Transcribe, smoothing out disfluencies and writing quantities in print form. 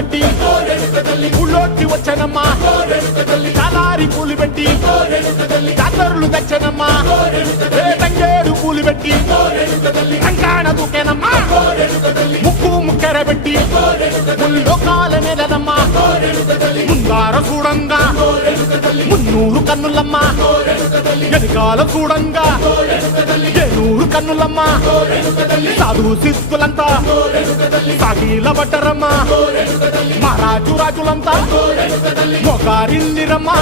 కట్టి ఊళ్ళోకి వచ్చనమ్మా చాలారి పూలు పెట్టి జాతరులు తెచ్చనమ్మా తంగేడు పూలు పెట్టి కంకాణ దూకేనమ్మా ముక్కు ముక్కెర పెట్టి ముల్లోకాల నెలనమ్మా ముందార చూడంగా మున్నూరు కన్నులమ్మా వెనకాల చూడంగా ఏనూరు కన్నులమ్మా సాధు శిస్తులంతా సాగిల పడ్డరమ్మా మహారాజు రాజులంతా మొగారిందిరమ్మా